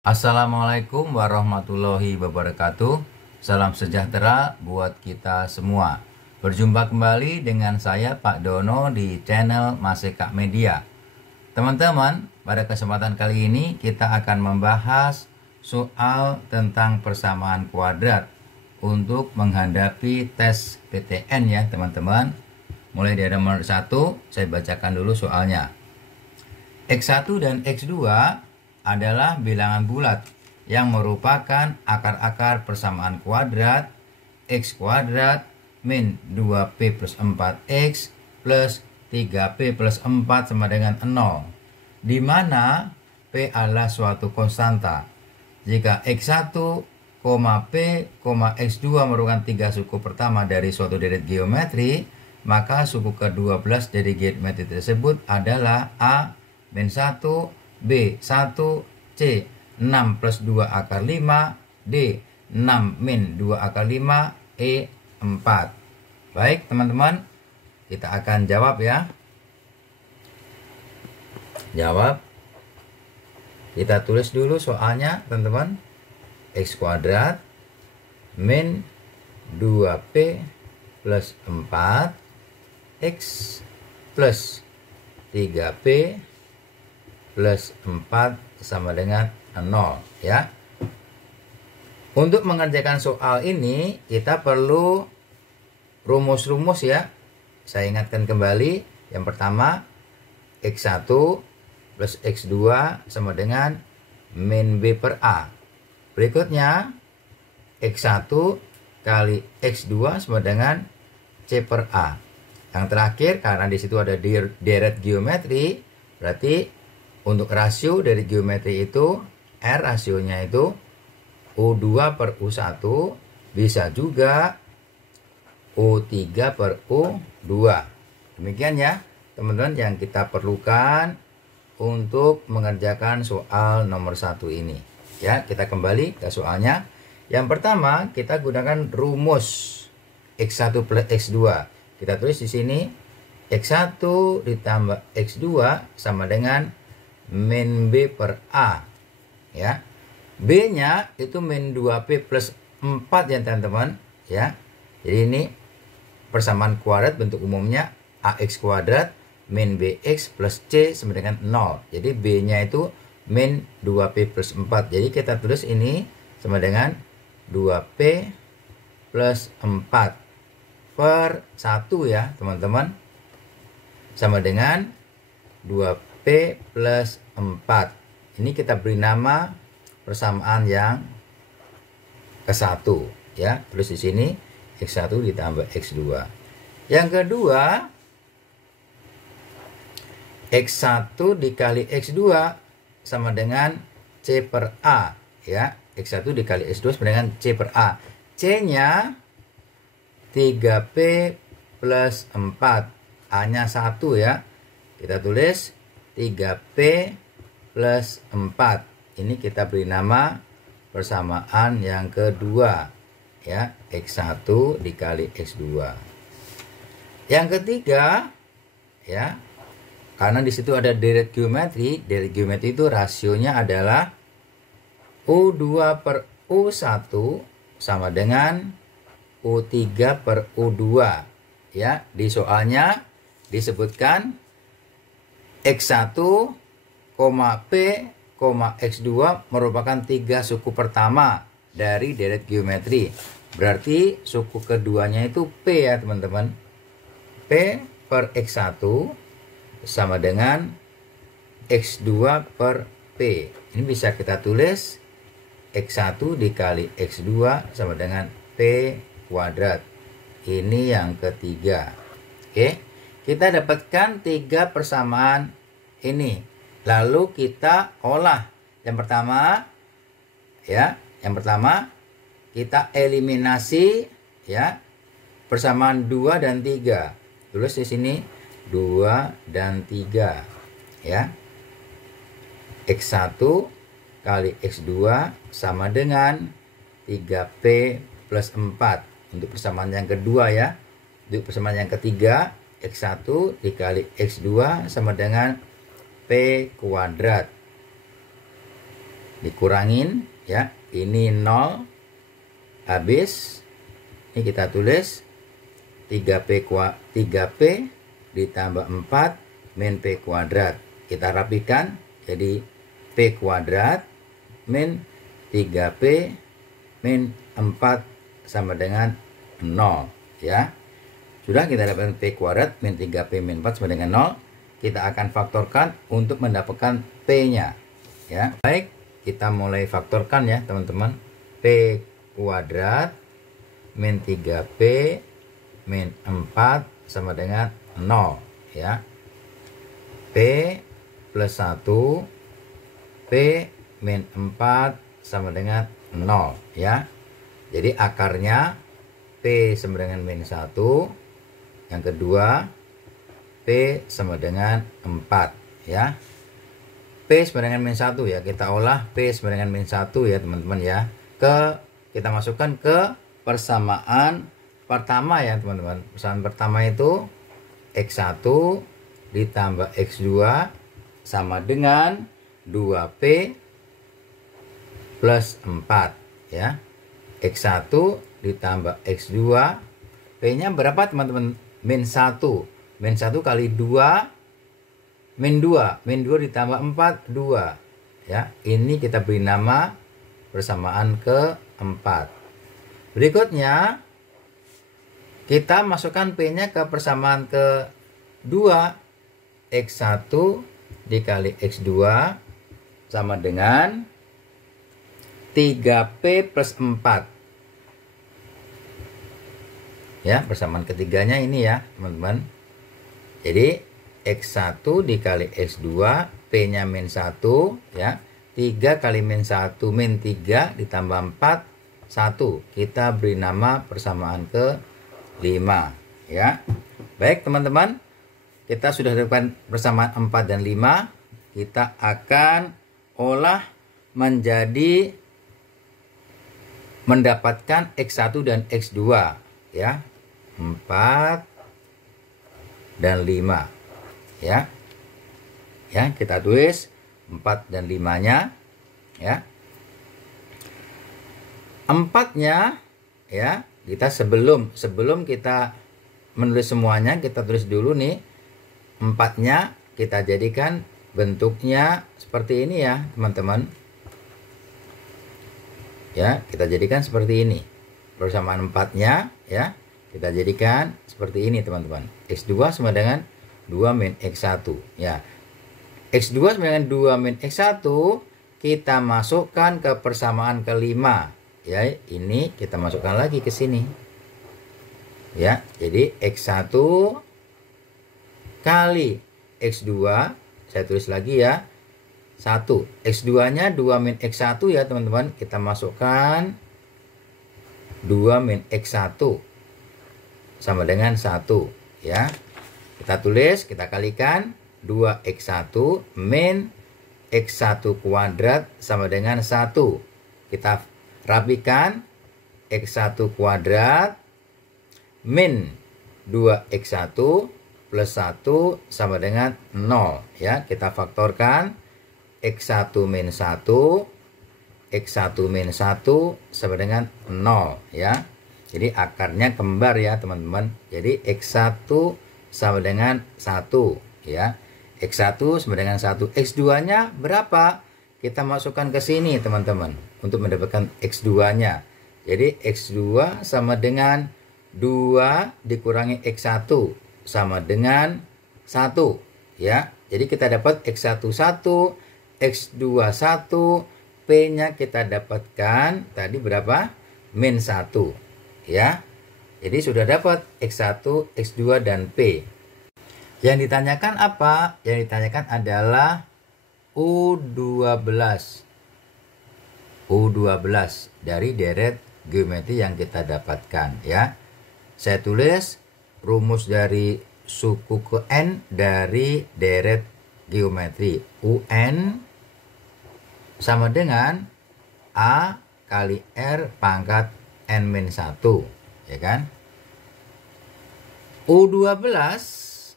Assalamualaikum warahmatullahi wabarakatuh. Salam sejahtera buat kita semua. Berjumpa kembali dengan saya Pak Dono di channel Maseka Media. Teman-teman, pada kesempatan kali ini kita akan membahas soal tentang persamaan kuadrat untuk menghadapi tes PTN ya teman-teman. Mulai dari nomor 1, saya bacakan dulu soalnya. X1 dan X2 adalah bilangan bulat yang merupakan akar-akar persamaan kuadrat X kuadrat min 2P plus 4X plus 3P plus 4 sama dengan 0, di mana P adalah suatu konstanta. Jika X1, P, X2 merupakan tiga suku pertama dari suatu deret geometri, maka suku ke-12 dari geometri tersebut adalah A min 1, B 1, C 6 plus 2 akar 5, D 6 min 2 akar 5, E 4. Baik teman-teman, kita akan jawab ya. Jawab. Kita tulis dulu soalnya teman-teman. X kuadrat min 2P plus 4 X plus 3P plus 4 sama dengan 0 ya. Untuk mengerjakan soal ini kita perlu rumus-rumus ya. Saya ingatkan kembali. Yang pertama, X1 plus X2 sama dengan min B per A. Berikutnya X1 kali X2 sama dengan C per A. Yang terakhir, karena di situ ada deret geometri, berarti untuk rasio dari geometri itu, R rasionya itu U2 per U1, bisa juga U3 per U2. Demikian ya teman-teman yang kita perlukan untuk mengerjakan soal nomor 1 ini. Ya, kita kembali ke soalnya. Yang pertama, kita gunakan rumus X1 plus X2. Kita tulis di sini X1 ditambah X2 sama dengan min B per A ya. B nya itu min 2P plus 4 ya teman-teman ya. Jadi ini persamaan kuadrat bentuk umumnya AX kuadrat min BX plus C sama dengan 0. Jadi B nya itu min 2P plus 4. Jadi kita tulis ini sama dengan 2P plus 4 per 1 ya teman-teman, sama dengan 2P plus 4. Ini kita beri nama persamaan yang ke-1 ya. Terus di sini X1 ditambah X2. Yang kedua, X1 dikali X2 sama dengan C per A ya. X1 dikali X2 sama dengan C per A. C-nya 3P plus 4. A-nya 1 ya. Kita tulis 3P plus 4. Ini kita beri nama persamaan yang kedua ya, X1 dikali X2. Yang ketiga ya, karena di situ ada deret geometri. Deret geometri itu rasionya adalah U2 per U1 sama dengan U3 per U2 ya. Di soalnya disebutkan X1, P, X2 merupakan tiga suku pertama dari deret geometri. Berarti suku keduanya itu P ya teman-teman. P per X1 sama dengan X2 per P. Ini bisa kita tulis X1 dikali X2 sama dengan P kuadrat. Ini yang ketiga. Oke. Kita dapatkan tiga persamaan ini. Lalu kita olah. Yang pertama ya, kita eliminasi ya persamaan 2 dan 3. Tulis di sini 2 dan 3 ya. X1 kali X2 sama dengan 3P plus 4 untuk persamaan yang kedua ya. Untuk persamaan yang ketiga, X1 dikali X2 sama dengan P kuadrat. dikurangin ya, ini 0 habis. Ini kita tulis 3P ditambah 4 min P kuadrat. Kita rapikan jadi P kuadrat min 3P min 4 sama dengan 0 ya. Sudah kita dapatkan P kuadrat min 3P min 4 sama dengan 0. Kita akan faktorkan untuk mendapatkan P-nya ya. Baik, kita mulai faktorkan ya teman-teman. P kuadrat min 3P min 4 sama dengan 0 ya. P plus 1 P min 4 sama dengan 0 ya. Jadi akarnya P sama dengan min 1. Yang kedua P sama dengan 4 ya. P sama dengan min 1 ya. Kita olah P sama dengan min 1 ya teman-teman ya. Kita masukkan ke persamaan pertama ya teman-teman. Persamaan pertama itu X1 ditambah X2 sama dengan 2P plus 4 ya. X1 ditambah X2, P-nya berapa teman-teman? Min 1. Min 1 kali 2 min 2. Min 2 ditambah 4 2 ya. Ini kita beri nama persamaan keempat. Berikutnya kita masukkan P-nya ke persamaan kedua. X1 dikali X2 sama dengan 3P plus 4 ya. Persamaan ketiganya ini ya teman-teman. Jadi X1 dikali X2, P-nya min 1 ya. 3 kali min 1 min 3 ditambah 4 1. Kita beri nama persamaan ke-5 ya. Baik teman-teman, kita sudah dapatkan persamaan 4 dan 5. Kita akan olah menjadi mendapatkan X1 dan X2 ya. 4 dan 5 ya. Ya, kita tulis 4 dan 5-nya ya. 4-nya ya, kita sebelum kita menulis semuanya, kita tulis dulu nih 4-nya, kita jadikan bentuknya seperti ini ya teman-teman ya. Kita jadikan seperti ini persamaan 4-nya ya. Kita jadikan seperti ini teman-teman. X2 sama dengan 2 min X1 ya. X2 sama dengan 2 min X1 kita masukkan ke persamaan kelima ya. Ini kita masukkan lagi ke sini ya. Jadi X1 kali X2, saya tulis lagi ya, 1. X2 nya 2 min X1 ya teman-teman. Kita masukkan 2 min X1 sama dengan 1 ya. Kita tulis, kita kalikan 2X1 min X1 kuadrat sama dengan 1. Kita rapikan X1 kuadrat min 2X1 plus 1 sama dengan 0 ya. Kita faktorkan X1 min 1, X1 min 1 sama dengan 0 ya. Jadi akarnya kembar ya teman-teman. Jadi X1 sama dengan 1 ya. X1 sama dengan 1. X2 nya berapa? Kita masukkan ke sini teman-teman untuk mendapatkan X2 nya. Jadi X2 sama dengan 2 dikurangi X1 sama dengan 1 ya. Jadi kita dapat X1 1, X2 1, P-nya kita dapatkan tadi berapa? Min 1 ya. Jadi sudah dapat X1, X2 dan P. Yang ditanyakan apa? Yang ditanyakan adalah U12. U12 dari deret geometri yang kita dapatkan ya. Saya tulis rumus dari suku ke N dari deret geometri. UN sama dengan A kali R pangkat N-1 ya kan. U12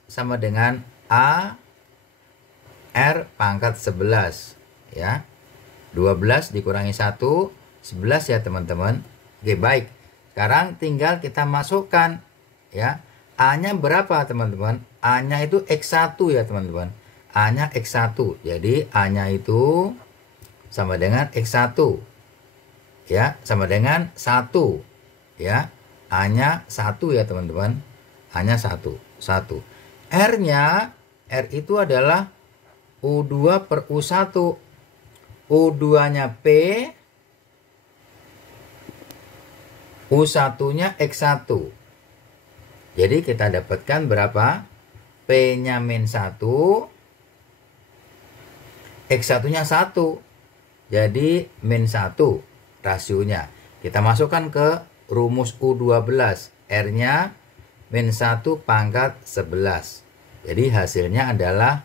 sama dengan A R pangkat 11 ya. 12 dikurangi 1, 11 ya teman-teman. Oke, baik. Sekarang tinggal kita masukkan ya. A-nya berapa teman-teman? A-nya itu X1 ya teman-teman. A-nya X1. Jadi A-nya itu sama dengan X1. Ya, sama dengan 1. Ya. A-nya 1 ya teman-teman. A-nya 1. 1. R-nya, R itu adalah U2 per U1. U2-nya P, U1-nya X1. Jadi kita dapatkan berapa? P-nya min 1, X1-nya 1. Jadi min 1 rasionya. Kita masukkan ke rumus U12. R-nya min 1 pangkat 11. Jadi hasilnya adalah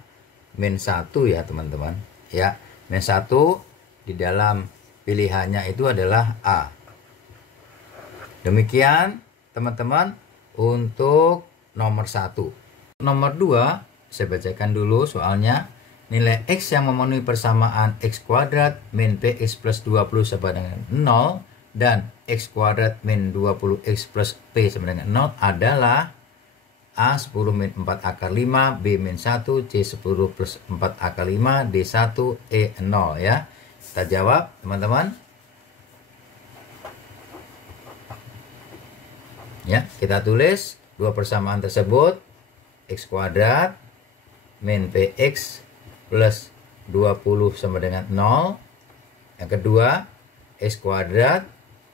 min 1 ya teman-teman. Ya, min 1 di dalam pilihannya itu adalah A. Demikian teman-teman untuk nomor 1. Nomor 2, saya bacakan dulu soalnya. Nilai X yang memenuhi persamaan X kuadrat min PX plus 20 sama dengan 0 dan X kuadrat min 20X plus P sama dengan 0 adalah A 10 min 4 akar 5, B min 1, C 10 plus 4 akar 5, D 1, E 0 ya. Kita jawab teman-teman. Ya, kita tulis dua persamaan tersebut. X kuadrat min PX plus 20 sama dengan 0. Yang kedua, X kuadrat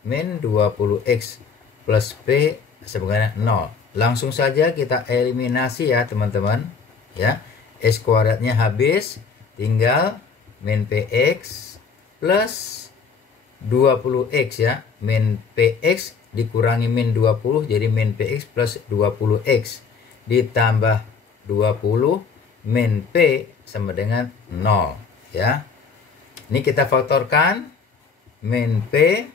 min 20X plus P sama dengan 0. Langsung saja kita eliminasi ya teman-teman. Ya, X kuadratnya habis, tinggal min PX plus 20X ya. Min PX dikurangi min 20 jadi min PX plus 20X ditambah 20 min P sama dengan 0 ya. Ini kita faktorkan min P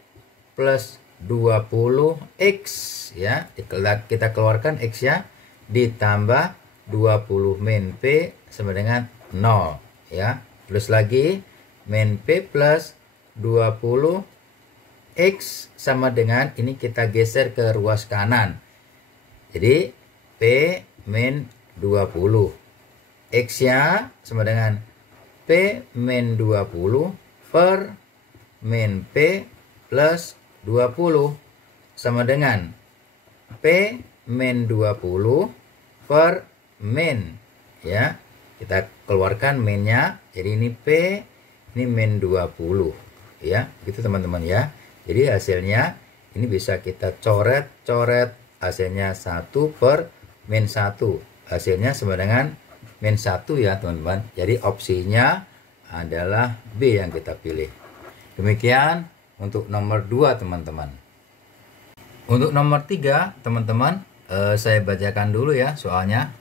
plus 20X ya. Kita keluarkan X ya, ditambah 20 min P sama dengan 0 ya. Plus lagi min P plus 20 X sama dengan, ini kita geser ke ruas kanan. Jadi P min 20. X-nya sama dengan P min 20 per min P plus 20 sama dengan P min 20 per min ya. Kita keluarkan minnya. Jadi ini P, ini min 20 ya. Gitu teman-teman ya. Jadi hasilnya ini bisa kita coret-coret, hasilnya 1 per min 1. Hasilnya sama dengan min 1 ya teman-teman. Jadi opsinya adalah B yang kita pilih. Demikian untuk nomor 2 teman-teman. Untuk nomor 3 teman-teman, saya bacakan dulu ya soalnya.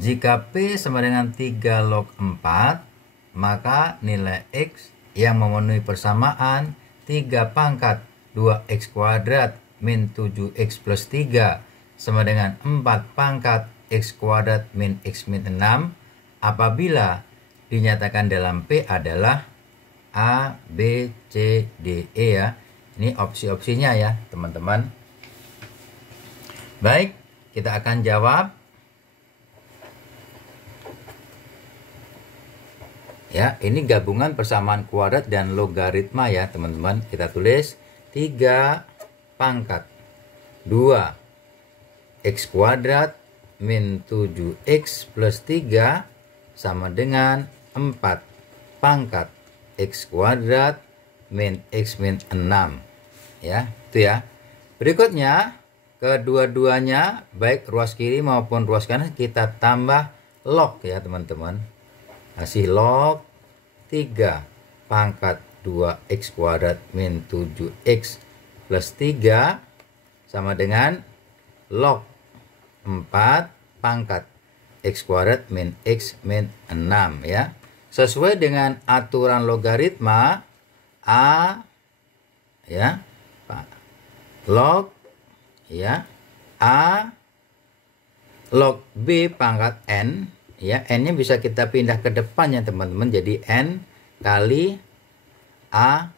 Jika P sama dengan 3 log 4, maka nilai X yang memenuhi persamaan 3 pangkat 2X kuadrat min 7X plus 3 sama dengan 4 pangkat X kuadrat min X min 6 apabila dinyatakan dalam P adalah A, B, C, D, E ya. Ini opsi-opsinya ya teman-teman. Baik, kita akan jawab. Ya, ini gabungan persamaan kuadrat dan logaritma ya teman-teman. Kita tulis 3 pangkat 2 X kuadrat min 7X plus 3 sama dengan 4 pangkat X kuadrat min X min 6. Ya, itu ya. Berikutnya, kedua-duanya baik ruas kiri maupun ruas kanan kita tambah log ya teman-teman. Hasil log 3 pangkat 2X kuadrat min 7X plus 3 sama dengan log 4 pangkat X kuadrat min X min 6 ya. Sesuai dengan aturan logaritma A ya, log ya, A log B pangkat N ya. N-nya bisa kita pindah ke depannya teman-teman, jadi N kali A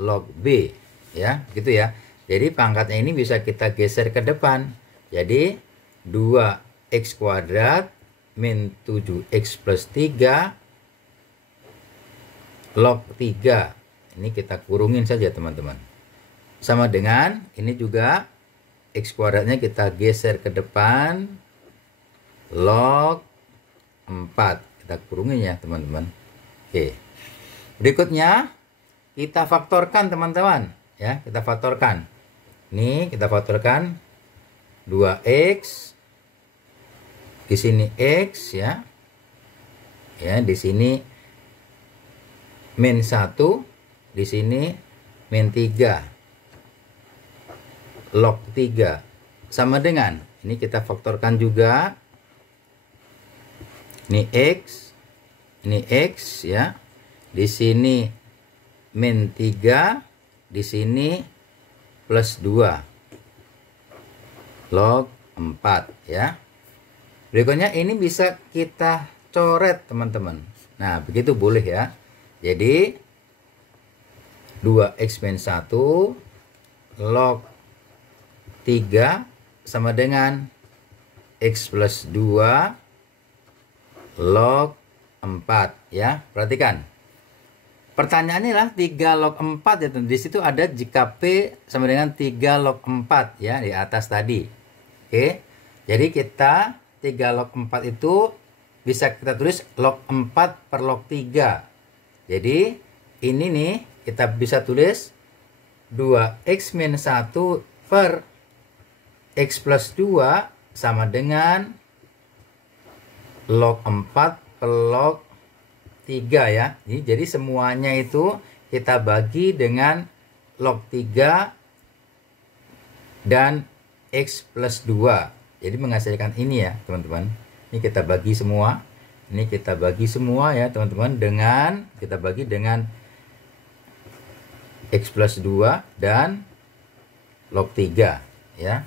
log B. Ya, gitu ya. Jadi pangkatnya ini bisa kita geser ke depan. Jadi 2x kuadrat min 7x plus 3 log 3. Ini kita kurungin saja teman-teman. Sama dengan ini juga x kuadratnya kita geser ke depan log 4. Kita kurungin ya teman-teman. Oke. Berikutnya kita faktorkan teman-teman. Ya, kita faktorkan. Ini kita faktorkan 2x. Di sini x ya. Ya, di sini min 1, di sini min 3 log 3 sama dengan ini kita faktorkan juga ini x ya, di sini min 3, di sini plus 2 log 4 ya. Berikutnya ini bisa kita coret teman-teman. Nah begitu boleh ya. Jadi 2x min 1 log 3 sama dengan x plus 2 log 4 ya. Perhatikan. Pertanyaannya lah 3 log 4 ya. Di situ ada jika P sama dengan 3 log 4 ya di atas tadi. Oke. Jadi kita 3 log 4 itu bisa kita tulis log 4 per log 3. Jadi ini nih kita bisa tulis 2x min 1 per x plus 2 sama dengan log 4 per log 3 ya. Jadi semuanya itu kita bagi dengan log 3 dan x plus 2. Jadi menghasilkan ini ya teman-teman. Ini kita bagi semua. Ini kita bagi semua ya teman-teman dengan kita bagi dengan x plus 2 dan log 3 ya.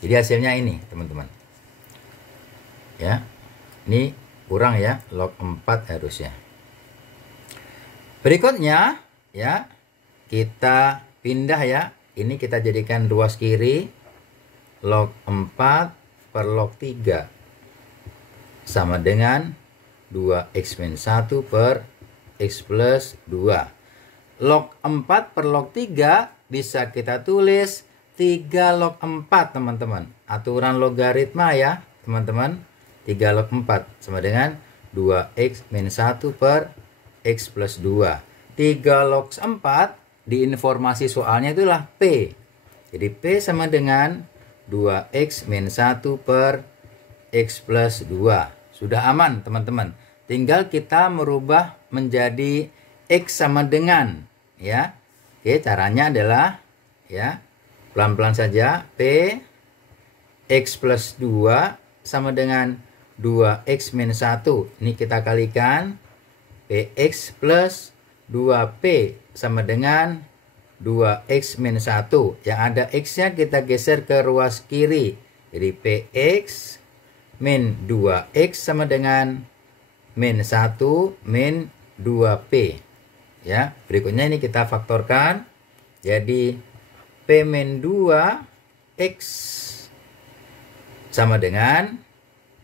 Jadi hasilnya ini teman-teman. Ya. Ini kurang ya, log 4 harusnya. Berikutnya ya, kita pindah ya. Ini kita jadikan ruas kiri log 4 per log 3 sama dengan 2x min 1 per x plus 2. Log 4 per log 3 bisa kita tulis 3 log 4 teman-teman. Aturan logaritma ya teman-teman. 3 log 4 sama dengan 2x min 1 per x plus 2. 3 log 4 di informasi soalnya itulah P. Jadi P sama dengan 2x min 1 per x plus 2. Sudah aman teman-teman. Tinggal kita merubah menjadi x sama dengan ya. Oke, caranya adalah ya pelan-pelan saja. P x plus 2 sama dengan 2x min 1. Ini kita kalikan px plus 2p sama dengan 2x min 1. Yang ada x-nya kita geser ke ruas kiri. Jadi px min 2x sama dengan min 1 min 2p. Ya, berikutnya ini kita faktorkan. Jadi p min 2x sama dengan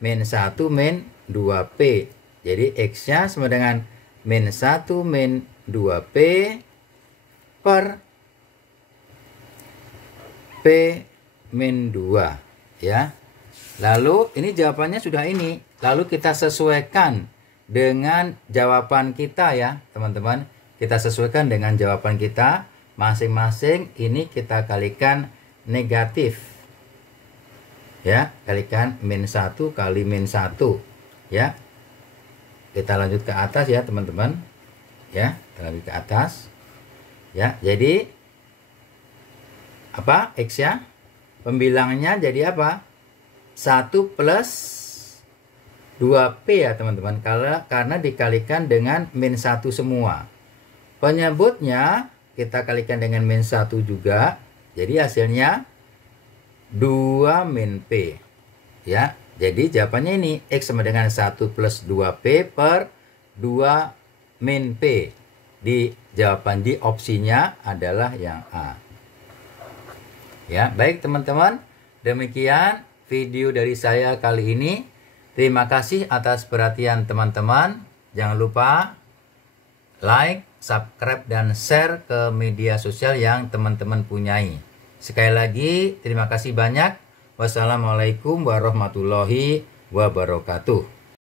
min 1 min 2p. Jadi x-nya sama dengan min 1 min 2p per p min 2 ya. Lalu ini jawabannya sudah ini. Lalu kita sesuaikan dengan jawaban kita ya teman-teman. Kita sesuaikan dengan jawaban kita masing-masing. Ini kita kalikan negatif ya, kalikan min 1 kali min 1 ya. Kita lanjut ke atas ya teman-teman ya, kita lanjut ke atas ya. Jadi apa x ya, pembilangnya jadi apa, 1 plus 2p ya teman-teman, karena dikalikan dengan min 1 semua. Penyebutnya kita kalikan dengan min 1 juga. Jadi hasilnya 2 min p ya. Jadi jawabannya ini x sama dengan 1 plus 2p per 2 min p. Di jawaban D opsinya adalah yang A. Ya, baik teman-teman. Demikian video dari saya kali ini. Terima kasih atas perhatian teman-teman. Jangan lupa like, subscribe, dan share ke media sosial yang teman-teman punyai. Sekali lagi, terima kasih banyak. Wassalamualaikum warahmatullahi wabarakatuh.